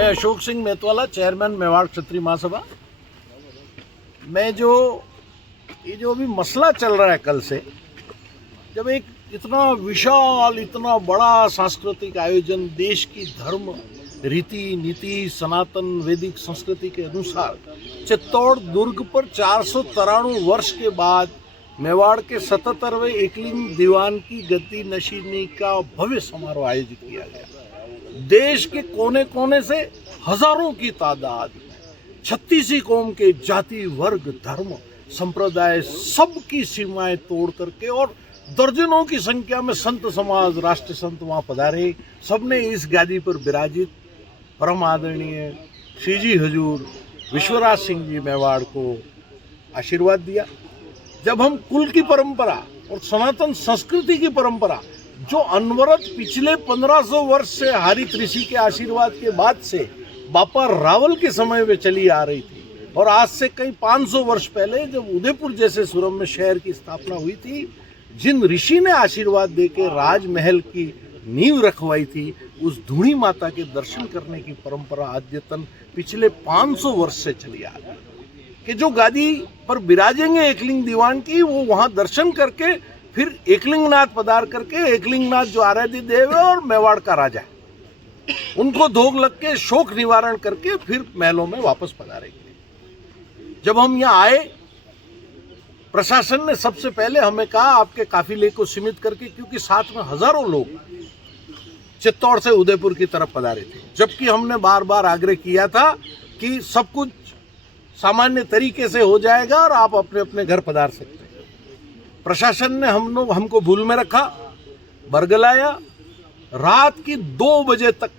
मैं अशोक सिंह मेतवाला, चेयरमैन मेवाड़ क्षत्रिय महासभा। मैं ये जो अभी मसला चल रहा है कल से, जब एक इतना विशाल, इतना बड़ा सांस्कृतिक आयोजन देश की धर्म, रीति, नीति, सनातन वैदिक संस्कृति के अनुसार चित्तौड़ दुर्ग पर 493 वर्ष के बाद मेवाड़ के 77वें एकलिंग दीवान की गद्दी नशीनी का भव्य समारोह आयोजित किया गया। देश के कोने कोने से हजारों की तादाद में 36 कौम के जाति, वर्ग, धर्म, संप्रदाय, सबकी सीमाएं तोड़ करके और दर्जनों की संख्या में संत समाज, राष्ट्र संत वहां पधारे। सबने इस गादी पर विराजित परम आदरणीय श्री जी हजूर विश्वराज सिंह जी मेवाड़ को आशीर्वाद दिया। जब हम कुल की परंपरा और सनातन संस्कृति की परंपरा जो अनवरत पिछले 1500 वर्ष से हरित ऋषि के आशीर्वाद के बाद से बापा रावल के समय में चली आ रही थी, और आज से कई 500 वर्ष पहले जब उदयपुर जैसे सुरम्य शहर की स्थापना हुई थी, जिन ऋषि ने आशीर्वाद देके राजमहल की नींव रखवाई थी, उस धूणी माता के दर्शन करने की परंपरा अद्यतन पिछले 500 वर्ष से चली आ रही है कि जो गादी पर विराजेंगे एकलिंग दीवान की, वो वहां दर्शन करके फिर एकलिंगनाथ पधार करके, एकलिंगनाथ जो आराध्य देव है और मेवाड़ का राजा है, उनको धोख लग के शोक निवारण करके फिर महलों में वापस पधारेंगे। जब हम यहाँ आए, प्रशासन ने सबसे पहले हमें कहा आपके काफिले को सीमित करके, क्योंकि साथ में हजारों लोग चित्तौड़ से उदयपुर की तरफ पधारे थे, जबकि हमने बार बार आग्रह किया था कि सब कुछ सामान्य तरीके से हो जाएगा और आप अपने अपने घर पधार सकते हैं। प्रशासन ने हमको भूल में रखा, बरगलाया। रात की 2 बजे तक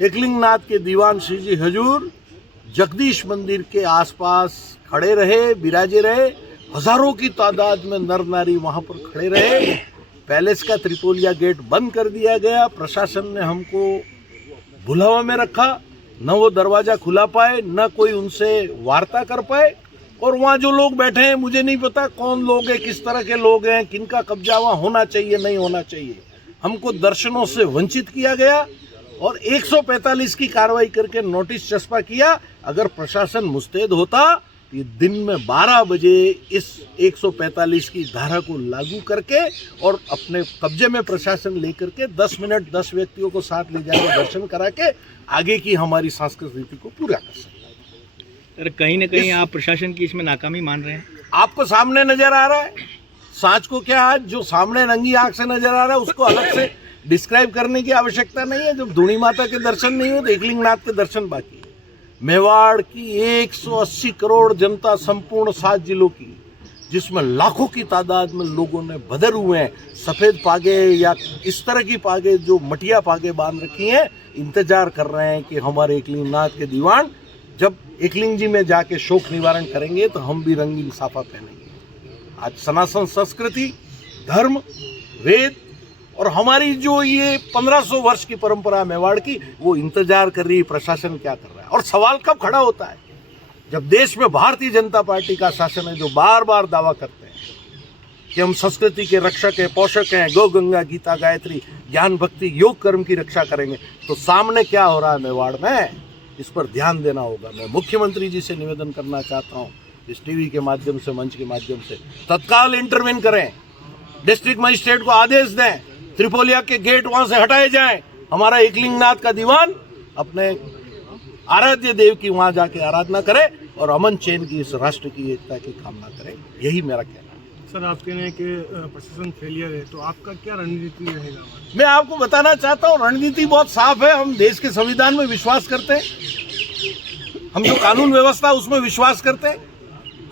एकलिंगनाथ के दीवान श्री जी हजूर जगदीश मंदिर के आसपास खड़े रहे, विराजे रहे। हजारों की तादाद में नर नारी वहां पर खड़े रहे। पैलेस का त्रिपोलिया गेट बंद कर दिया गया। प्रशासन ने हमको भुलावा में रखा, न वो दरवाजा खुला पाए, न कोई उनसे वार्ता कर पाए। और वहाँ जो लोग बैठे हैं, मुझे नहीं पता कौन लोग हैं, किस तरह के लोग हैं, किनका कब्जा वहाँ होना चाहिए, नहीं होना चाहिए। हमको दर्शनों से वंचित किया गया और 145 की कार्रवाई करके नोटिस चस्पा किया। अगर प्रशासन मुस्तैद होता, ये दिन में 12 बजे इस 145 की धारा को लागू करके और अपने कब्जे में प्रशासन लेकर के 10 मिनट 10 व्यक्तियों को साथ ले जाकर दर्शन करा के आगे की हमारी सांस्कृतिक रीति को पूरा कर सकते। कहीं ना कहीं आप प्रशासन की इसमें नाकामी मान रहे हैं? आपको सामने नजर आ रहा है, सांच को क्या आज जो सामने नंगी आंख से नजर आ रहा है उसको अलग से डिस्क्राइब करने की आवश्यकता नहीं है। जब धूणी माता के दर्शन नहीं हो तो एकलिंगनाथ के दर्शन बाकी है। मेवाड़ की 180 करोड़ जनता, संपूर्ण 7 जिलों की, जिसमें लाखों की तादाद में लोगों ने बदर हुए हैं, सफेद पागे या इस तरह की पागे जो मटिया पागे बांध रखी हैं, इंतजार कर रहे हैं कि हमारे एकलिंगनाथ के दीवान जब एकलिंग जी में जाके शोक निवारण करेंगे तो हम भी रंगीन साफा पहनेंगे। आज सनातन संस्कृति, धर्म, वेद और हमारी जो ये 1500 वर्ष की परंपरा मेवाड़ की, वो इंतजार कर रही है प्रशासन क्या कर रहा है। और सवाल कब खड़ा होता है? जब देश में भारतीय जनता पार्टी का शासन है, जो बार बार दावा करते हैं कि हम संस्कृति के रक्षक हैं, पोषक हैं, गौ गंगा गीता गायत्री ज्ञान भक्ति योग कर्म की रक्षा करेंगे, तो सामने क्या हो रहा है मेवाड़ में, इस पर ध्यान देना होगा। मैं मुख्यमंत्री जी से निवेदन करना चाहता हूं, इस टीवी के माध्यम से, मंच के माध्यम से तत्काल इंटरवेन करें, डिस्ट्रिक्ट मजिस्ट्रेट को आदेश दें, त्रिपोलिया के गेट वहां से हटाए जाएं, हमारा एकलिंगनाथ का दीवान अपने आराध्य देव की वहां जाके आराधना करे और अमन चैन की इस राष्ट्र की एकता की कामना करे। यही मेरा कहना है। सर, आप कह रहे हैं कि प्रशासन फेलियर है, तो आपका क्या रणनीति रहेगा? मैं आपको बताना चाहता हूँ, रणनीति बहुत साफ है। हम देश के संविधान में विश्वास करते हैं, हम जो कानून व्यवस्था उसमें विश्वास करते हैं।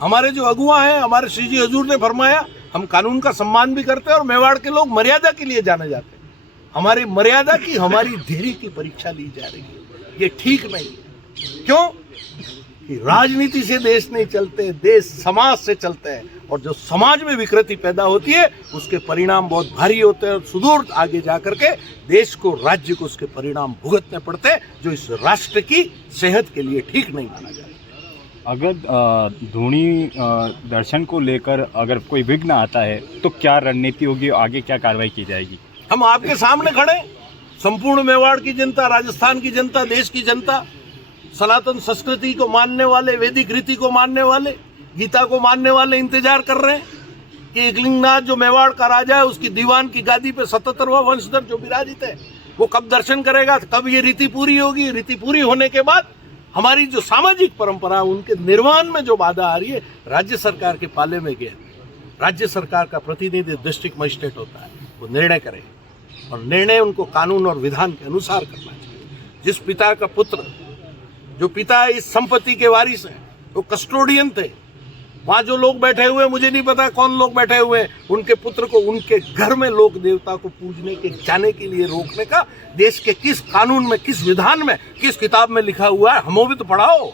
हमारे जो अगुआ हैं, हमारे श्री जी हजूर ने फरमाया, हम कानून का सम्मान भी करते हैं। और मेवाड़ के लोग मर्यादा के लिए जाने जाते हैं। हमारी मर्यादा की, हमारी धैर्य की परीक्षा ली जा रही है। ये ठीक नहीं है। क्यों? कि राजनीति से देश नहीं चलते, देश समाज से चलते हैं। और जो समाज में विकृति पैदा होती है, उसके परिणाम बहुत भारी होते हैं और सुदूर आगे जाकर के देश को, राज्य को उसके परिणाम भुगतने पड़ते हैं, जो इस राष्ट्र की सेहत के लिए ठीक नहीं माना जाता। अगर धूणी दर्शन को लेकर अगर कोई विघ्न आता है तो क्या रणनीति होगी, आगे क्या कार्रवाई की जाएगी? हम आपके सामने खड़े, संपूर्ण मेवाड़ की जनता, राजस्थान की जनता, देश की जनता, सनातन संस्कृति को मानने वाले, वैदिक रीति को मानने वाले, गीता को मानने वाले इंतजार कर रहे हैं कि एकलिंगनाथ जो मेवाड़ का राजा है, उसकी दीवान की गादी पे 77वां वंशधर जो विराजित है, वो कब दर्शन करेगा, कब ये रीति पूरी होगी। रीति पूरी होने के बाद हमारी जो सामाजिक परंपरा, उनके निर्माण में जो बाधा आ रही है, राज्य सरकार के पाले में गया। राज्य सरकार का प्रतिनिधि डिस्ट्रिक्ट मजिस्ट्रेट होता है, वो निर्णय करे और निर्णय उनको कानून और विधान के अनुसार करना चाहिए। जिस पिता का पुत्र, जो पिता इस संपत्ति के वारिस हैं, वो कस्टोडियन थे, वहां जो लोग बैठे हुए, मुझे नहीं पता कौन लोग बैठे हुए हैं, उनके पुत्र को उनके घर में लोक देवता को पूजने के जाने के लिए रोकने का देश के किस कानून में, किस विधान में, किस किताब में लिखा हुआ है? हमें भी तो पढ़ाओ।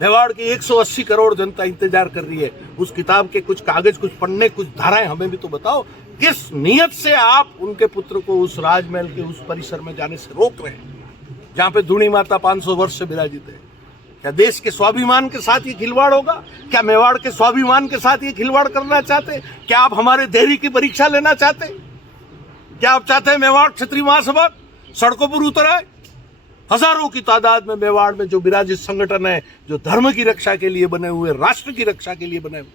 मेवाड़ की 180 करोड़ जनता इंतजार कर रही है, उस किताब के कुछ कागज, कुछ पन्ने, कुछ धाराएं हमें भी तो बताओ। किस नियत से आप उनके पुत्र को उस राजमहल के उस परिसर में जाने से रोक रहे हैं, जहां पे धूणी माता 500 वर्ष से विराजित है? क्या देश के स्वाभिमान के साथ ये खिलवाड़ होगा? क्या मेवाड़ के स्वाभिमान के साथ ये खिलवाड़ करना चाहते? क्या आप हमारे धैर्य की परीक्षा लेना चाहते? क्या आप चाहते हैं मेवाड़ क्षत्रिय महासभा सड़कों पर उतर आए? हजारों की तादाद में मेवाड़ में जो विराजित संगठन है, जो धर्म की रक्षा के लिए बने हुए, राष्ट्र की रक्षा के लिए बने हुए,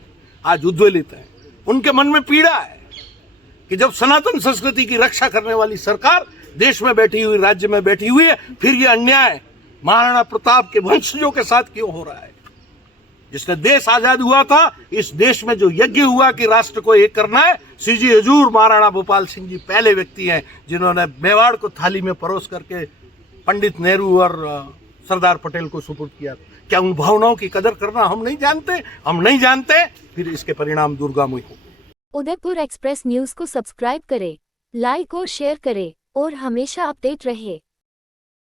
आज उद्वेलित है। उनके मन में पीड़ा है कि जब सनातन संस्कृति की रक्षा करने वाली सरकार देश में बैठी हुई, राज्य में बैठी हुई है, फिर ये अन्याय महाराणा प्रताप के वंशजों के साथ क्यों हो रहा है? जिसने देश आजाद हुआ था, इस देश में जो यज्ञ हुआ कि राष्ट्र को एक करना है, सीजी हजूर महाराणा भोपाल सिंह जी पहले व्यक्ति हैं जिन्होंने मेवाड़ को थाली में परोस करके पंडित नेहरू और सरदार पटेल को सुपुर्द किया। क्या उन भावनाओं की कदर करना हम नहीं जानते? हम नहीं जानते, फिर इसके परिणाम दूरगामी हो। उदयपुर एक्सप्रेस न्यूज को सब्सक्राइब करें, लाइक और शेयर करें और हमेशा अपडेट रहे।